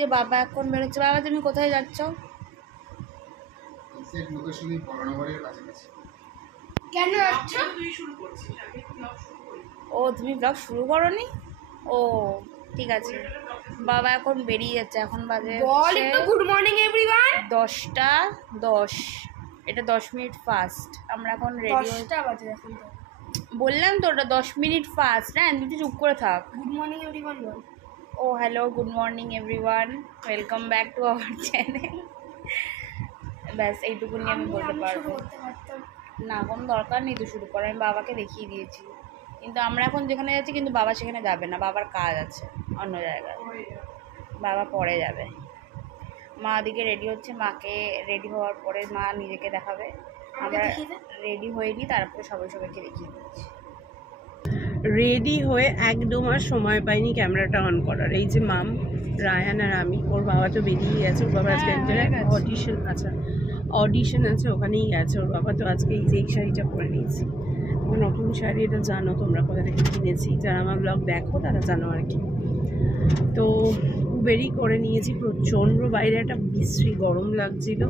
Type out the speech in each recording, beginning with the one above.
যে বাবা এখন বেরোচ্ছে। বাবা তুমি কোথায় যাচ্ছ? কেন যাচ্ছ? ও তুমি ব্লগ শুরু করোনি? ও ঠিক আছে, বাবা এখন বেরিয়ে যাচ্ছে। এখন বাজে বল একটু গুড মর্নিং এভরিওয়ান। 10টা 10। এটা 10 মিনিট ফাস্ট। আমরা এখন রেডি 10টা বাজে এখন তো। বললাম তো ওটা 10 মিনিট ফাস্ট। হ্যাঁ তুই চুপ করে থাক। গুড মর্নিং এভরিওয়ান বল। ও hello, good morning everyone, welcome back to our channel. ব্যাস এইটুকুনি আমি বলতে পারবো। না কোনো দরকার নেই তো শুরু করার, আমি বাবাকে দেখিয়ে দিয়েছি। কিন্তু আমরা এখন যেখানে যাচ্ছি কিন্তু বাবা সেখানে যাবে না, বাবার কাজ আছে অন্য জায়গায়, বাবা পরে যাবে। মা দিকে রেডি হচ্ছে, মাকে রেডি হওয়ার পরে মা নিজেকে দেখাবে। আমরা রেডি হয়ে নিই, তারপরে সবাইকে দেখিয়ে দিচ্ছি। রেডি হয়ে একদম আর সময় পাইনি ক্যামেরাটা অন করার। এই যে মাম, রায়ান আর আমি। ওর বাবা তো বেরিয়ে গেছে, ওর বাবা আজকে অডিশন, আচ্ছা অডিশন আছে, ওখানেই গেছে ওর বাবা। তো আজকে এই যে এই শাড়িটা পরে নিয়েছি, নতুন শাড়ি, এটা জানো তোমরা কোথা থেকে কিনেছি, যারা আমার ব্লগ দেখো তারা জানো আর কি। তো উবেরই করে নিয়েছি। প্রচণ্ড বাইরে একটা বিশ্রী গরম লাগছিল,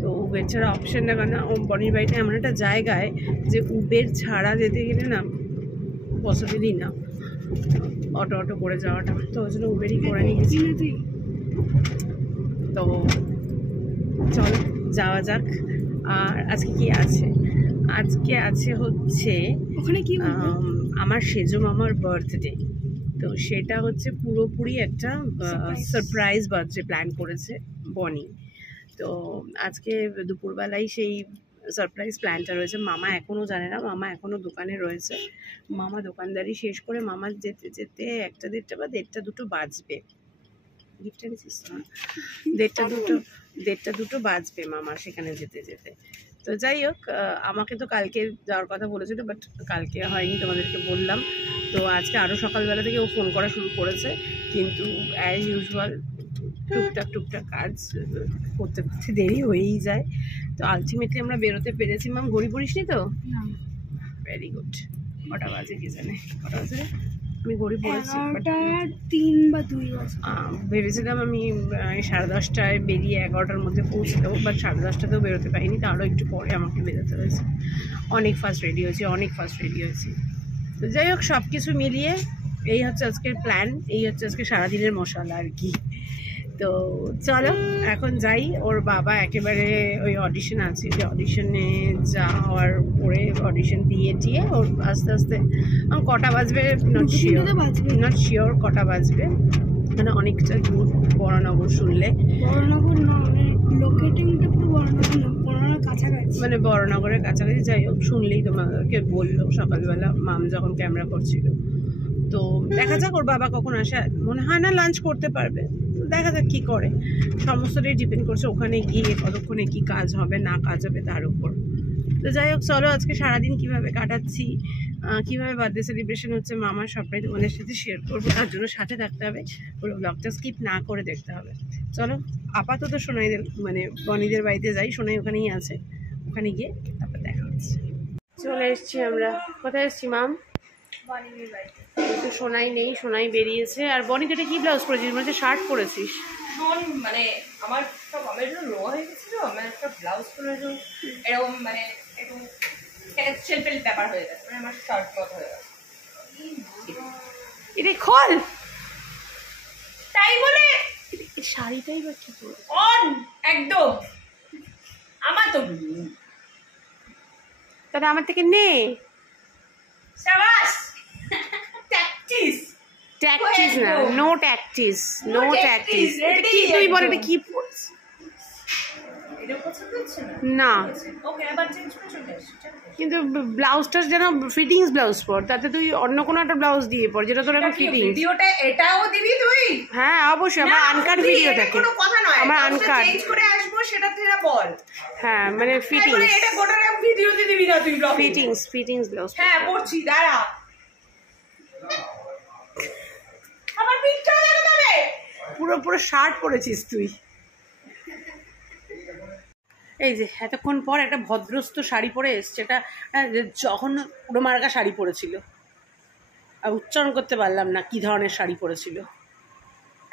তো উবের ছাড়া অপশান না, কেন বনির বাড়িটা এমন একটা জায়গায় যে উবের ছাড়া যেতে গেলে না পসিবলই না, অটো করে যাওয়াটা। তো ওই জন্য উবেরই করে নিয়েছি। তো চলো যাওয়া যাক। আর আজকে কি আছে? আজকে আছে হচ্ছে ওখানে কি আমার সেজো মামার বার্থডে। তো সেটা হচ্ছে পুরোপুরি একটা সারপ্রাইজ বার্থডে প্ল্যান করেছে বনি। তো আজকে দুপুরবেলায় সেই সারপ্রাইজ প্ল্যানটা রয়েছে। মামা এখনও জানে না, মামা এখনও দোকানে রয়েছে। মামা দোকানদারি শেষ করে মামা যেতে যেতে 1টা 1:30 বা 1:30 2টো বাজবে। গিফটটা নিচ্ছিস না? 1:30 2টো বাজবে মামা সেখানে যেতে যেতে। তো যাই হোক, আমাকে তো কালকে যাওয়ার কথা বলেছিল, বাট কালকে হয়নি, তোমাদেরকে বললাম। তো আজকে আরও সকালবেলা থেকে ও ফোন করা শুরু করেছে, কিন্তু অ্যাজ ইউজুয়াল টুকটাক কাজ করতে করতে দেরি হয়েই যায়। তো আলটিমেটলি আমরা বেরোতে পেরেছি। মাম ঘড়ি পড়িস নি তো? Very good. কটা বাজে কি জানে, কটা বাজে? আমি ঘড়ি পড়েছি, 3 বা 2 বাজে। ভেবেছিলাম আমি 10:30টায় বেরিয়ে 11টার মধ্যে পৌঁছে দেবো, বাট 10:30টাতেও বেরোতে পারিনি, তারও একটু পরে আমাকে বেরোতে হয়েছে। অনেক ফাস্ট রেডি হয়েছি। তো যাই হোক, সব কিছু মিলিয়ে এই হচ্ছে আজকের প্ল্যান, এই হচ্ছে আজকে সারাদিনের মশলা আর কি। তো চলো এখন যাই। ওর বাবা একেবারে ওই অডিশন আছে, যে অডিশনে যাওয়ার পরে অডিশন দিয়ে ওর আস্তে আস্তে কটা বাজবে নট শিওর কটা বাজবে, মানে অনেকটা দূর বড়নগর। শুনলে বড়নগর না, লোকেটিংটা পুরো বড়নগরের কাছাকাছি, মানে বড়নগরের কাছাকাছি। যাই হোক, শুনলেই তোমাদেরকে বললো সকালবেলা মাম যখন ক্যামেরা করছিল। তো দেখা যাক ওর বাবা কখন আসে, মনে হয় না লাঞ্চ করতে পারবে। দেখা যাক কী করে, সমস্তটাই ডিপেন্ড করছে ওখানে গিয়ে কতক্ষণে কি কাজ হবে না কাজ হবে তার উপর। তো যাই হোক, চলো আজকে সারাদিন কীভাবে কাটাচ্ছি, কীভাবে বার্থডে সেলিব্রেশন হচ্ছে মামার, সবটাই তোমাদের সাথে শেয়ার করবো। তার জন্য সাথে থাকতে হবে, পুরো ব্লগটা স্কিপ না করে দেখতে হবে। চলো আপাতত সোনাইদের মানে বনিদের বাড়িতে যাই, সোনাই ওখানেই আছে, ওখানে গিয়ে তারপর দেখা হচ্ছে। চলে এসছি আমরা। কোথায় এসছি মাম? বনিদের বাড়িতে। কিন্তু সোনাই নেই, সোনাই বেরিয়েছে। আর বনি তো এটা কি ব্লাউজ পরেছিস? মানে শার্ট পরেছিস? শোন, মানে আমার সব আমার জন্য লো হয়ে গেছিল, আমার একটা ব্লাউজ পরার জন্য এরকম মানে একটু টেক্সচার ব্যাপার হয়ে গেছে, মানে আমার শার্ট মতো হয়ে গেছে। এটা খোল, তাই বলে শাড়িটাই বা কি করে অন একদম আমার তো তাহলে আমার থেকে নে। শাবাশ, ট্যাকটিস ট্যাকটিস না, no tactics, No no tactics, tactics. ready কি তুই বল, এটা একদম। কি পরছিস? এটা পছন্দ হচ্ছে না? না, ওকে, আবার চেঞ্জ করে চলে আসছি। কিন্তু ব্লাউজটা যেন ফিটিংস ব্লাউজ পর, তাতে তুই অন্য কোনো একটা ব্লাউজ দিয়ে পর যেটা তোর এখন ফিটিংস। ভিডিওটা এটাও দিবি তুই? হ্যাঁ অবশ্যই, আমার আনকাট ভিডিও থাকে, কোনো কথা নয়, আমার আনকাট চেঞ্জ করে আসবো সেটা তুই বল। হ্যাঁ মানে ফিটিংস, এটা গোটা ভিডিও দিয়ে দিবি না তুই ব্লগে? Fittings blouse. হ্যাঁ পড়ছি, দাঁড়া আমার পিকটা দেখো তবে। পুরো শার্ট পরেছিস তুই। এই যে এতক্ষণ পর একটা ভদ্রস্থ শাড়ি পরে এসছে, এটা যখন পুরো মার্কা শাড়ি পরেছিল, আর উচ্চারণ করতে পারলাম না কি ধরনের শাড়ি পরেছিল।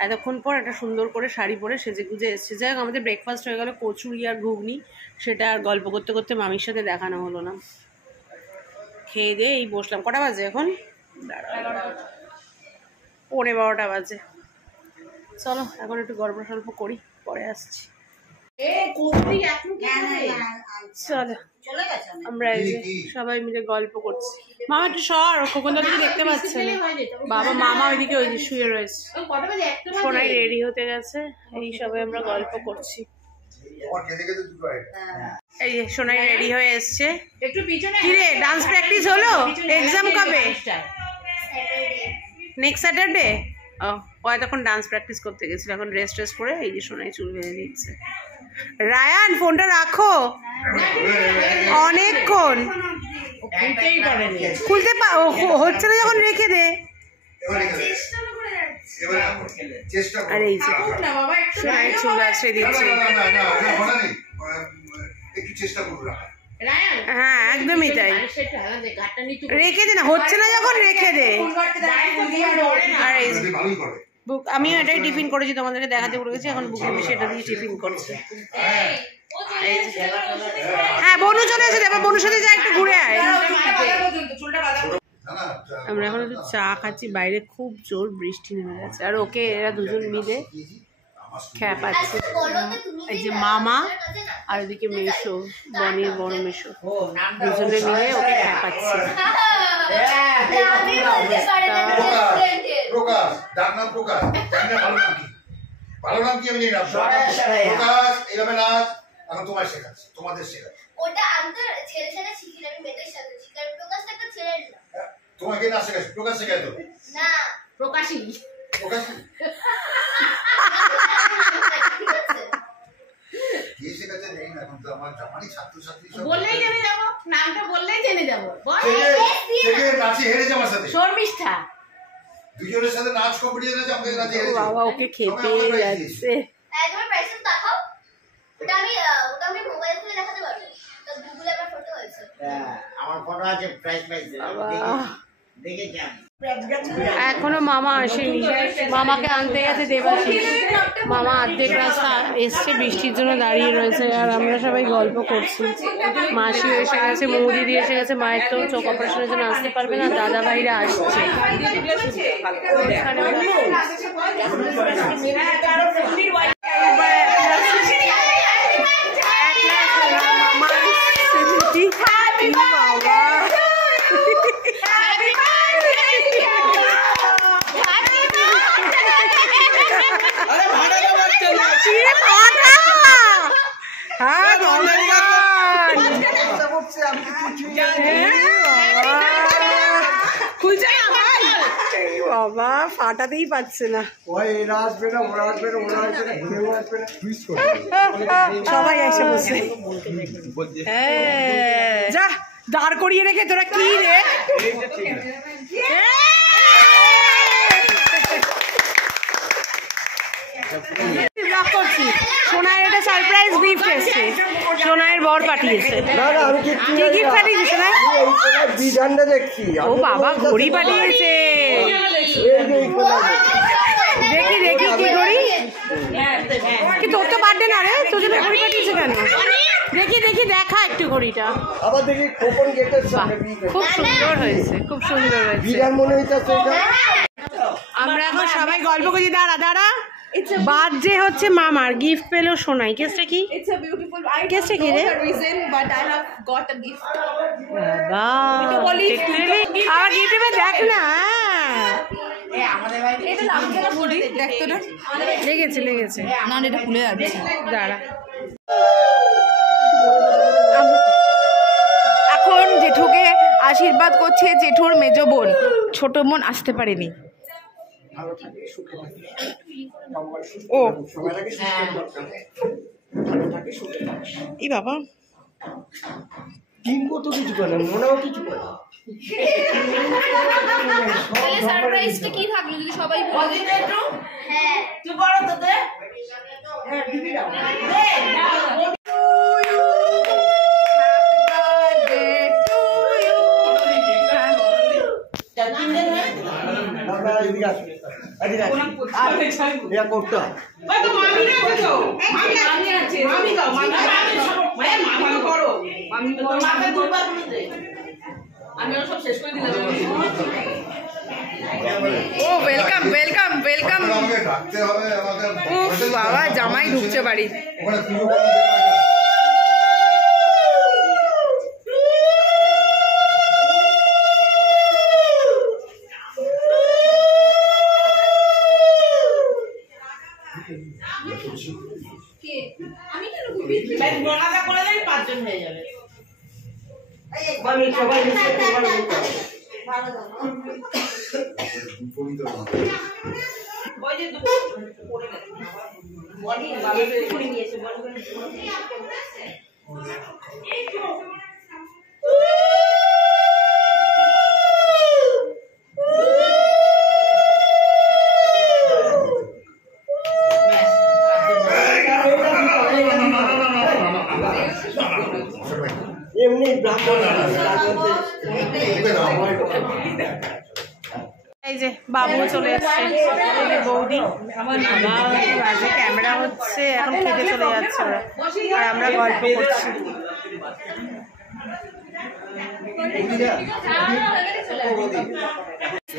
এতক্ষণ পর একটা সুন্দর করে শাড়ি পরে সেজে গুজে এসছে। যাই হোক, আমাদের ব্রেকফাস্ট হয়ে গেল কচুরি আর ঘুগনি। সেটা আর গল্প করতে করতে মামির সাথে দেখানো হলো না। খেয়ে দিয়ে এই বসলাম। কটা বাজে এখন? 11:15 বাজে। চলো এখন একটু গল্প সল্প করি, পরে আসছি। চলো আমরা এই যে সবাই মিলে গল্প করছি। মামা একটু সর, খোকন দাদুকে দেখতে পাচ্ছে না। বাবা মামা ওইদিকে ওই যে শুয়ে রয়েছে। সোনাই রেডি হতে গেছে, এই সবাই আমরা গল্প করছি। এই যে সোনাই রেডি হয়ে এসছে। কি রে, ডান্স প্র্যাকটিস হলো? এক্সাম কবে? Next Saturday. ও তখন ডান্স প্র্যাকটিস করতে গেছিল, এখন ড্রেস ট্রেস পরে এই যে সোনাই চুল বেঁধে দিচ্ছে। রায়ান ফোনটা রাখো, অনেকক্ষণ খুলতে হচ্ছে না, যখন রেখে দে। আর এই যে সোনাই চুল আছড়ে দিচ্ছে। হ্যাঁ একদমই তাই, রেখে দে না, হচ্ছে না যখন রেখে দে। আর এই আমিও এটাই টিফিন করেছি, তোমাদেরকে দেখাতে ভুলে গেছি। এখন বুকে সেটা দিয়ে টিফিন করছি। হ্যাঁ বনু চলে এসেছে, আবার বনুর সাথে যা একটু ঘুরে আয়। আমরা এখন একটু চা খাচ্ছি, বাইরে খুব জোর বৃষ্টি নেমে গেছে। আর ওকে এরা দুজন মিলে খেয়া পাচ্ছে। এই যে মামা আর ওদিকে মেশো, বনির বড় মেশো, দুজনে মিলে ওকে খেয়া পাচ্ছে। তোমাকে না শেখাচ্ছি, প্রকাশ শেখায় তো না, প্রকাশই প্রকাশই কি শেখাতে নেই না। এখন তো আমার জামানি ছাত্রছাত্রী সব বললেই জেনে যাব, নামটা বললেই জেনে যাব। থেকে নাচি হেরে যাওয়ার সাথে শর্মিষ্ঠা দুজনের সাথে নাচ কম্পিটিশন আছে, আমাদের নাচে হেরে যাও। বাবা ওকে খেপে যাচ্ছে। একবার প্রেজেন্ট দেখাও, ওটা আমি মোবাইল খুলে দেখাতে পারবো, তো গুগলে আবার ফটো আছে। হ্যাঁ আমার ফটো আছে, প্রাইস দেখে যান। এখনো মামা আসেনি, মামাকে আনতে গেছে দেবাশিস। মামা অর্ধেক রাস্তা এসছে, বৃষ্টির জন্য দাঁড়িয়ে রয়েছে। আর আমরা সবাই গল্প করছি। মাসি এসে গেছে, মৌদিদি এসে গেছে। মায়ের তো চোখ অপারেশনের জন্য আসতে পারবে না, দাদা ভাইরা আসছে। বাবা ফাটাতেই পারছে না, সবাই এসে বসে। যা দাঁড় করিয়ে রেখে তোরা কি রে। করছি সোনাইয়ের একটা সারপ্রাইজ গিফট এসছে, সোনাইয়ের বর পাঠিয়েছে। কি গিফট পাঠিয়েছে না? ও বাবা ঘড়ি পাঠিয়েছে। দেখি দেখি কি ঘড়ি, কি তোর তো বার্থডে না রে, তোর জন্য ঘড়ি পাঠিয়েছে কেন? দেখি দেখি দেখা একটু ঘড়িটা। খুব সুন্দর হয়েছে, খুব সুন্দর হয়েছে। আমরা এখন সবাই গল্প করছি। দাঁড়া দাঁড়া, বার্থডে হচ্ছে মামার, গিফট পেলো সোনাই। কেসটা কি? কেসটা কি রে? আবার গিফট দেখ না, লেগেছে লেগেছে না, এটা খুলে যাচ্ছে। দাঁড়া, এখন জেঠুকে আশীর্বাদ করছে জেঠুর মেজো বোন, ছোট বোন আসতে পারেনি। ও এই বাবা কত কিছু করে, মনেও কিছু করে। সারপ্রাইজটা কি থাকলো যদি সবাই বলে? হ্যাঁ তুই বড় তো দে। হ্যাঁ দিবি দাও দে দাও। এটা করতে হয়। ও ওয়েলকাম ওয়েলকাম ওয়েলকাম। আমাকে ডাকতে হবে, আমাকে উফ বাবা, জামাই ঢুকছে বাড়ি। ওখানে পুজো করতে দেবে। আমি সবাই মিশে করবার করতে হবে। এমনি এই যে বাবু চলে এসছে, এই যে বৌদি, আমার বাজে ক্যামেরা হচ্ছে, এখন খেতে চলে যাচ্ছে ওরা, আর আমরা গল্প করছি।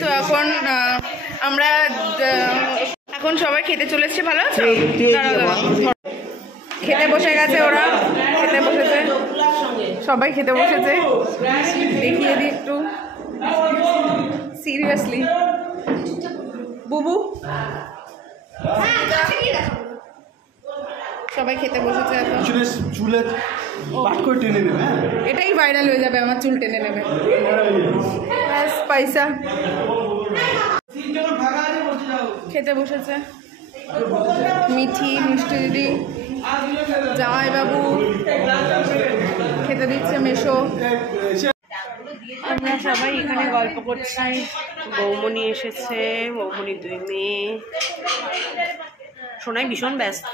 তো এখন আমরা এখন সবাই খেতে চলে এসছে। ভালো আছো? খেতে বসে গেছে ওরা, খেতে বসেছে সবাই, খেতে বসেছে। দেখিয়ে দিই একটু সিরিয়াসলি। বুবু সবাই খেতে বসেছে এখন। চুলে পাট করে টেনে নেবে। এটাই ভাইরাল হয়ে যাবে, আমার চুল টেনে নেবে। ব্যাস পয়সা। খেতে বসেছে মিঠি, মিষ্টি দিদি, জামাইবাবু, খেতে দিচ্ছে মেশো। আমরা সবাই এখানে গল্প করছি। বৌমনি এসেছে, বৌমনির 2 মেয়ে। সোনাই ভীষণ ব্যস্ত।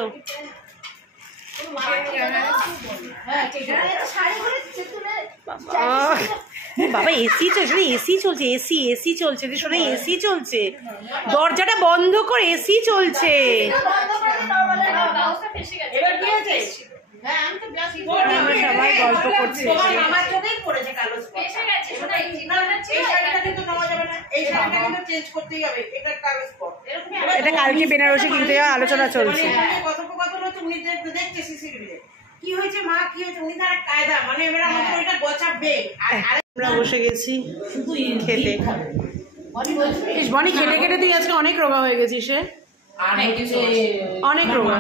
বাবা এসি চলছে, এসি চলছে, এসি এসি চলছে রে সোনাই, এসি চলছে। দরজাটা বন্ধ করে, এসি চলছে। আমরা সবাই গল্প করছি। এটা কালকে বেনারসি কিনতে যাওয়া আলোচনা চলছে। কি হয়েছে মা, কি হয়েছে, উনি তারা কায়দা মানে এবার আমাদের ওইটা গোছাবে। আমরা বসে গেছি খেতে। বনি খেতে খেতে তুই আজকে অনেক রোগা হয়ে গেছিস। অনেক রোগা।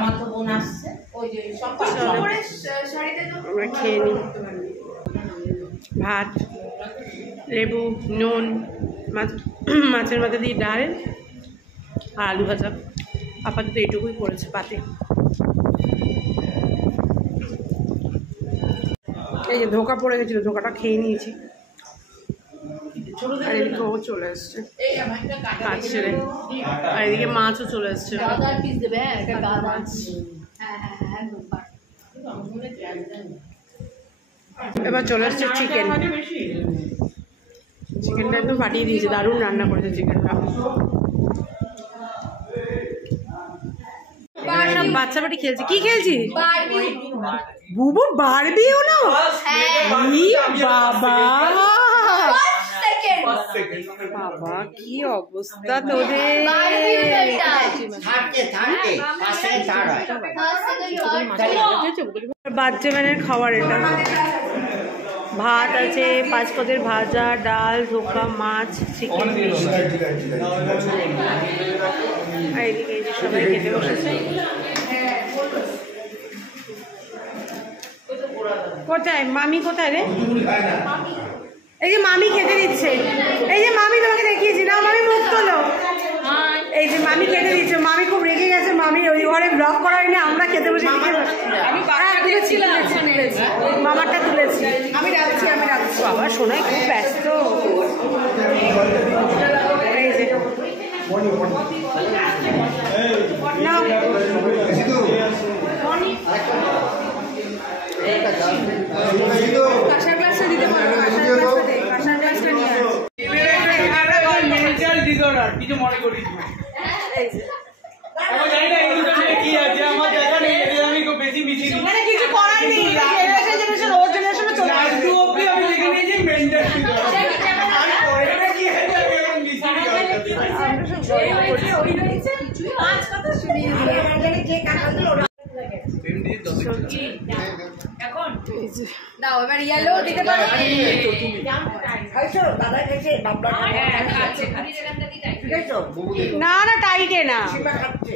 আমরা খেয়ে নিই। ভাত, লেবু, নুন, মাছের মাথা দিয়ে ডাল আর আলু ভাজা। আপাতত এটুকুই পড়েছে পাতে। এই যে ধোকা পড়ে গেছিল, ধোকাটা খেয়ে নিয়েছি। আর এদিকে ও চলে এসছে কাজ ছেড়ে, আর এদিকে মাছও চলে এসছে। এবার চলে এসছে চিকেন। চিকেনটা একদম ফাটিয়ে দিয়েছে, দারুণ রান্না করেছে চিকেনটা। বাচ্চা বাড়ি খেলছে। কি খেলছি? বুবু বারবিও না। বাবা বাবা কি অবস্থা তোদের। বাচ্চা ম্যানের খাবার এটা। ভাত আছে, 5 পদের ভাজা, ডাল, ধোকা, মাছ, চিকেন। আর এদিকে এই যে সবাই খেতে বসেছে। কোথায় মামি, কোথায় রে? এই যে মামি খেতে দিচ্ছে। এই যে মামি, তোমাকে দেখিয়েছি না, মামি মুখ তোলো। এই যে মামি খেতে দিচ্ছে। মামি খুব রেগে গেছে। মামি ওই ঘরে ব্লগ করা হয়নি, আমরা খেতে বসে মামারটা তুলেছি। আমি রাখছি। বাবা সোনাই খুব ব্যস্ত। এই যে না কাঁসার গ্লাসটা দিতে পারো, কাঁসার গ্লাসটা নিয়ে যে কাঁঠালগুলো ওরা দাও এবার ইয়েলো দিতে পারো। খাইছো দাদা খাইছে বাবা খাইছো না না টাইটে না শিবা খাচ্ছে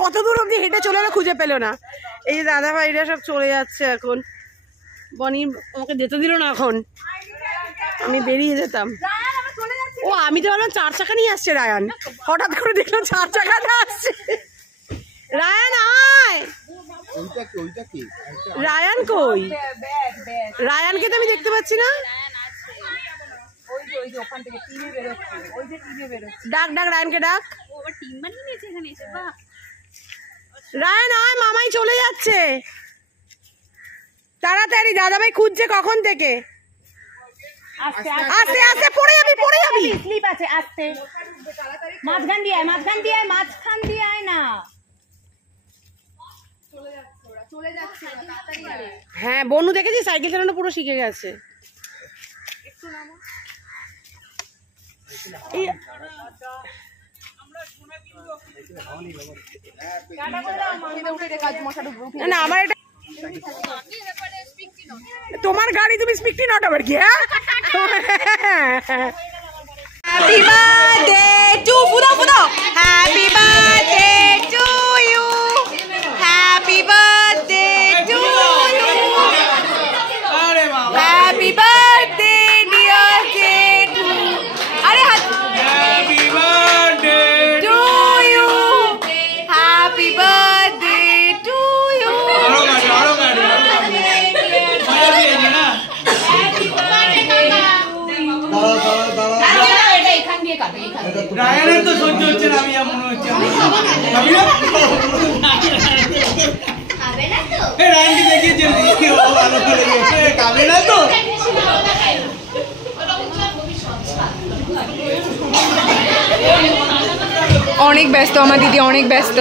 কত দূর অব্দি হেঁটে চলে এলো খুঁজে পেলো না। এই যে দাদা ভাইরা সব চলে যাচ্ছে এখন। বনি আমাকে যেতে দিল না, এখন আমি বেরিয়ে যেতাম। ও আমি তো ভাবলাম 4 চাকা নিয়ে আসছে রায়ান, হঠাৎ করে দেখলাম 4 চাকাতে আসছে। রায়ান আয়, রায়ান কই? রায়ানকে তো আমি দেখতে পাচ্ছি না। ডাক ডাক রায়ানকে ডাক। রায়ান আয়, মামাই চলে যাচ্ছে তাড়াতাড়ি। দাদাভাই খুঁজছে কখন থেকে। আস্তে আস্তে পড়ে যাবি, পড়ে যাবি। স্লিপ আছে, আস্তে মাঝখান দিয়ে আয়, মাঝখান দিয়ে আয়, মাঝখান দিয়ে আয় না। হ্যাঁ বনু দেখেছি সাইকেল চালানো পুরো শিখে গেছে। না আমার এটা তোমার গাড়ি, তুমি স্পিকটি নট আবার কি? হ্যাপি বার্থডে টু ফুদা ফুদা, happy birthday to you, happy birthday to you, happy birthday dear কেটু। আরে happy birthday to you, happy birthday to you. রায়ানের তো সহ্য হচ্ছে না, আমি মনে হচ্ছে রায়ানকে দেখিয়েছেন ভালো করে গেছে, খাবে না তো। অনেক ব্যস্ত আমার দিদি, অনেক ব্যস্ত।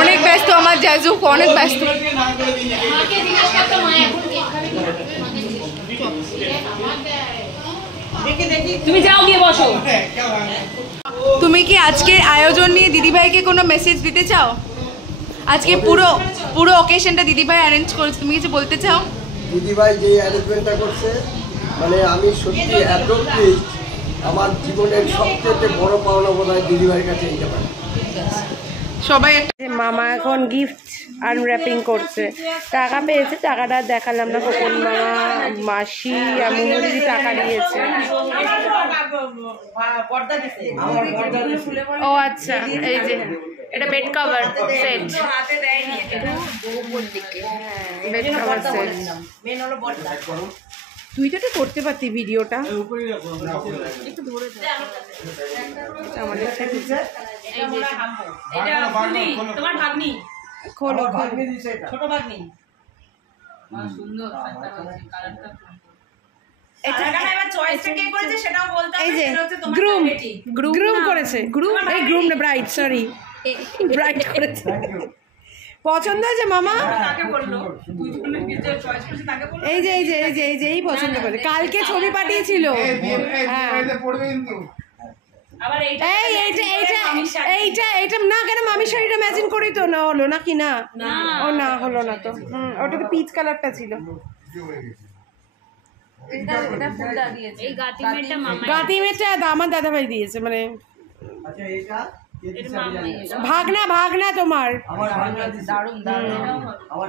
অনেক ব্যস্ত আমার জাজুক, অনেক ব্যস্ত। তুমি যাও গিয়ে বসো। তুমি কি আজকের আয়োজন নিয়ে দিদিভাইকে কোনো মেসেজ দিতে চাও? আজকে পুরো পুরো অকেশনটা দিদিভাই অ্যারেঞ্জ করেছে, তুমি কিছু বলতে চাও? দিদিভাই যে অ্যারেঞ্জমেন্টটা করছে, মানে আমি সত্যি এত প্লিজ, আমার জীবনের সবচেয়ে বড় পাওনা বোধ হয় দিদিভাইয়ের কাছে এইটা পাই। সবাই একটা মামা এখন গিফট আনর্যাপিং করছে। টাকা পেয়েছে, টাকাটা দেখালাম না। খোকন মামা, মাসি আর মুমুদি টাকা দিয়েছে। ও আচ্ছা, এই যে এটা bed cover set, bed cover set. তুই তো এটা করতে পারতি ভিডিওটা। আমাদের তোমার ভাগ্নি, খোলো খোলো। ছোট ভাগ্নি। এই যে গ্রুম, গ্রুম করেছে, গ্রুম, এই গ্রুম না ব্রাইড, সরি ব্রাইড করেছে। পছন্দ হয়েছে মামা? এই যে এই যে এই যে এই যে এই পছন্দ করে, কালকে ছবি পাঠিয়েছিল। এই এইটা এইটা এইটা এইটা না কেন মামির শাড়িটা ম্যাচিং করেই তো না হলো নাকি? না ও না হলো না তো। ওটা তো পিচ কালারটা ছিল। গাতি মেটটা আমার দাদাভাই দিয়েছে, মানে আচ্ছা এটা ভাগনা ভাগনা তোমার আমার ভাগনা দারুণ দারুণ আমার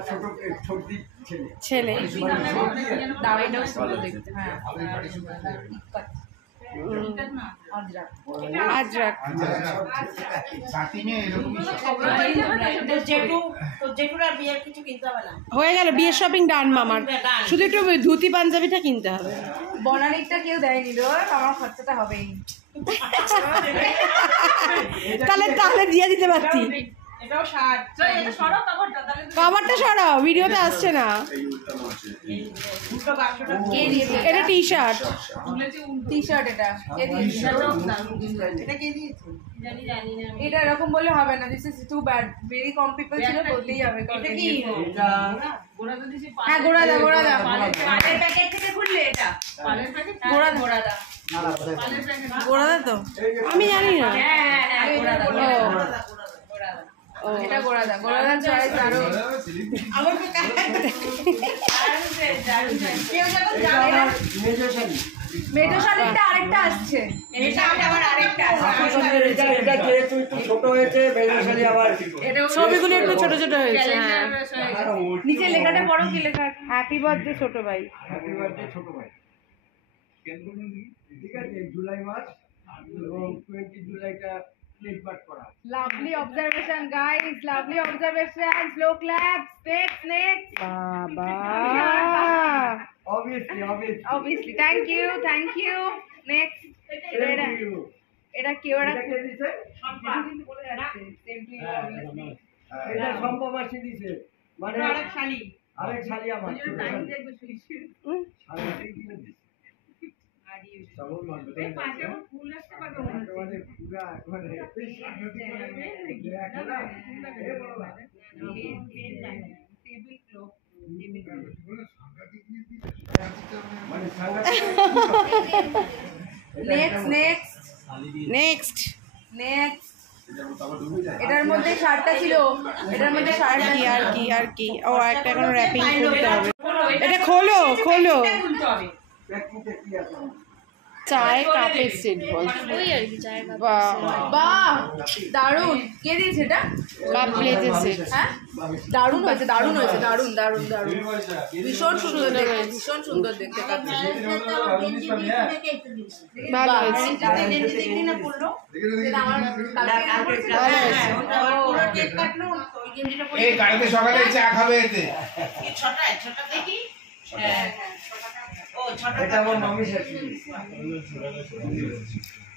ছোট ছেলে ছেলে দারুণ সুন্দর দেখতে। হ্যাঁ আজরাক হয়ে গেল বিয়ের শপিং ডান মামার, শুধু একটু ধুতি পাঞ্জাবিটা কিনতে হবে। বনানিকটা কেউ দেয়নি রে, আমার খরচাটা হবেই। তাহলে তাহলে দিয়ে দিতে পারতি। কাভারটা সরাও, ভিডিওতে আসছে না। এটা টি শার্ট, টি শার্ট এটা এটা এরকম বললে হবে না। This is too bad, very কম পিপল ছিল, বলতেই হবে। এটা কি? হ্যাঁ গোড়া দা, গোড়া দা, পালের প্যাকেট থেকে খুললে এটা পালের প্যাকেট, গোড়া গোড়া দা, গোড়া দা তো আমি জানি না। হ্যাঁ গোড়া দা, গোড়া দা, এটা গোড়া দা, গোড়া দা চয়েস আরো আমার তো কেউ যখন জানে না মেজো শাড়িটা আরেকটা আসছে, এটা আবার আরেকটা আসছে। এটা যেহেতু একটু ছোট হয়েছে মেজো শাড়ি আবার ছবিগুলো একটু ছোট ছোট হয়েছে। হ্যাঁ নিচে লেখাটা বড় কি লেখা? হ্যাপি বার্থডে ছোট ভাই। হ্যাপি বার্থডে ছোট ভাই। ঠিক আছে, জুলাই মাস এবং 20 জুলাইটা প্লেট বাট করা। Lovely observation guys, lovely observation. Slow claps. Next. বাবা Obviously. Thank you. Next. এটা কেউ এটা কে দিছে? এটা সম্ভব আছে দিছে, মানে আরেক শালি আমার নেক্সট এটার মধ্যে শার্টটা ছিল, এটার মধ্যে শার্ট আর কি ও একটা এখন র্যাপিং করতে হবে। এটা খোলো চায় কাপের সেট বল। বাহ দারুণ, কে দিয়েছে এটা? কাপ প্লেটের সেট। হ্যাঁ দারুণ হয়েছে, দারুণ ভীষণ সুন্দর দেখতে, ভীষণ সুন্দর দেখতে। ভালো হয়েছে। সকালে চা খাবে এতে।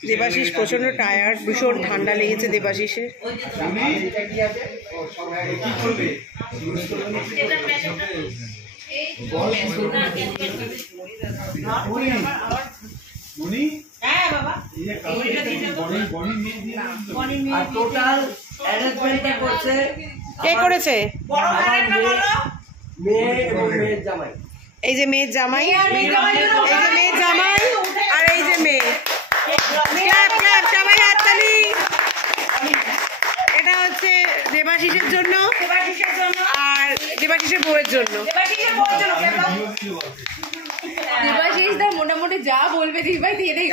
দেবাশিস প্রচন্ড টায়ার্ড, ভীষণ ঠান্ডা লেগেছে দেবাশিসের। টোটাল অ্যারেঞ্জমেন্টটা করছে কে করেছে? মেয়ে এবং মেয়ের জামাই। এই যে মেয়ের জামাই, এই যে মেয়ের জামাই আর এই যে মেয়ে। সবাই হাততালি। এটা হচ্ছে দেবাশিসের জন্য আর দেবাশিসের বউয়ের জন্য। দেবাশিস দা মোটামুটি যা বলবে দিদিভাই দিয়ে দেই,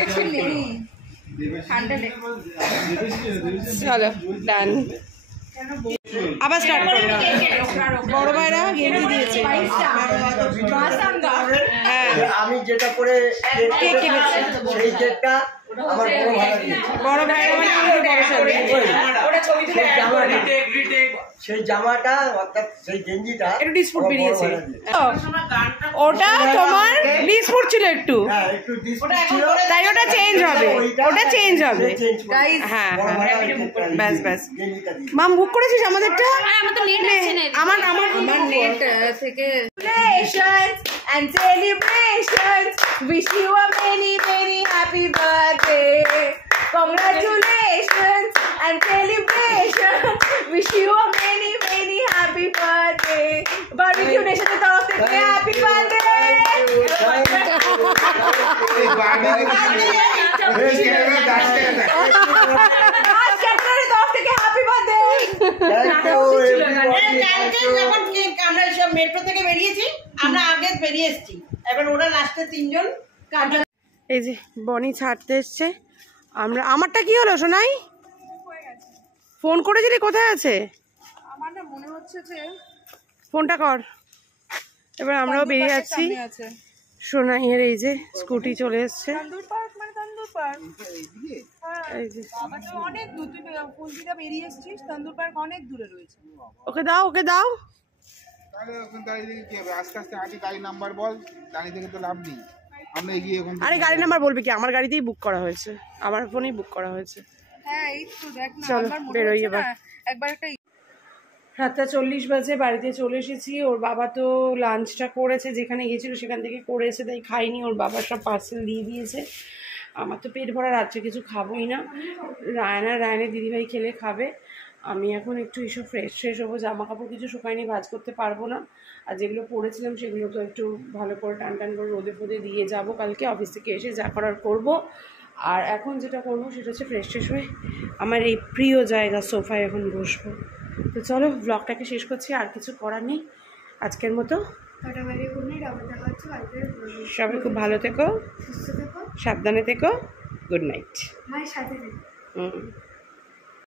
কিছু নেই। চলো ডান, আবার স্টার্ট করো। বড় ভাইরা গেঞ্জি দিয়েছে। হ্যাঁ আমি যেটা করে কেক কিনেছি, সেই কেকটা আমার বড় ভাইরা বড় ভাইরা মানে আমাদের বড় সবাই। সেই জামাটা অর্থাৎ সেই গেঞ্জিটা একটু ডিসপুট বেরিয়েছে। ওটা তোমার ডিসপুট ছিল একটু, হ্যাঁ একটু ডিসপুট ছিল, তাই ওটা চেঞ্জ হবে, ওটা চেঞ্জ হবে। গাইস হ্যাঁ ব্যাস মাম বুক করেছিস আমাদেরটা? আমার নেট থেকে celebrations and celebrations, wish you a many happy birthday, congratulations and celebrations, wish you a many happy birthday, barbecue nation এর তরফ থেকে happy birthday। আমরা সব মেট্রো থেকে বেরিয়েছি, আমরা আগে বেরিয়ে এসেছি, এখন ওরা লাস্টে তিনজন। এই যে বনি ছাড়তে এসছে আমারটা কি হলো সোনাই? ফোন করেছিলি? কোথায় আছে? আমার না মনে হচ্ছে যে ফোনটা কর। এবার আমরাও বেরিয়ে যাচ্ছি। সোনাইয়ের এই যে স্কুটি চলে এসছে। তান্দুর পার্ক মানে তান্দুর পার্ক। এই যে বাবা তো অনেক দূর, তুই কোন দিকে বেরিয়ে এসেছিস? তান্দুর পার্ক অনেক দূরে রয়েছে। ওকে দাও, ওকে দাও। তাহলে এখন দাঁড়িয়ে থেকে কি হবে? আস্তে আস্তে হাঁটি, গাড়ি নাম্বার বল। দাঁড়িয়ে থেকে তো লাভ নেই। আমরা এগিয়ে এখন আরে গাড়ি নাম্বার বলবি কি? আমার গাড়িতেই বুক করা হয়েছে, আমার ফোনেই বুক করা হয়েছে। হ্যাঁ এই তো দেখ না, চলো, আমার মনে বেরোই হচ্ছে এবার। না একবার একটা 7:40 বাজে, বাড়িতে চলে এসেছি। ওর বাবা তো লাঞ্চটা করেছে, যেখানে গেছিলো সেখান থেকে করেছে, তাই খাইনি। ওর বাবা সব পার্সেল দিয়ে দিয়েছে। আমার তো পেট ভরা, রাত্রে কিছু খাবোই না। রায়নের দিদিভাই খেলে খাবে। আমি এখন একটু এসব ফ্রেশ হবো, জামা কাপড় কিছু শুকায়নি, ভাঁজ করতে পারবো না। আর যেগুলো পরেছিলাম সেগুলো তো একটু ভালো করে টান করে রোদে ফোদে দিয়ে যাব কালকে। অফিস থেকে এসে যা করার করবো। আর এখন যেটা করবো সেটা হচ্ছে ফ্রেশ হয়ে আমার এই প্রিয় জায়গা সোফায় এখন বসবো। তো চলো, ব্লগটাকে শেষ করছি, আর কিছু করার নেই আজকের মতো। সবাই খুব ভালো থেকো, সাবধানে থেকো, গুড নাইট।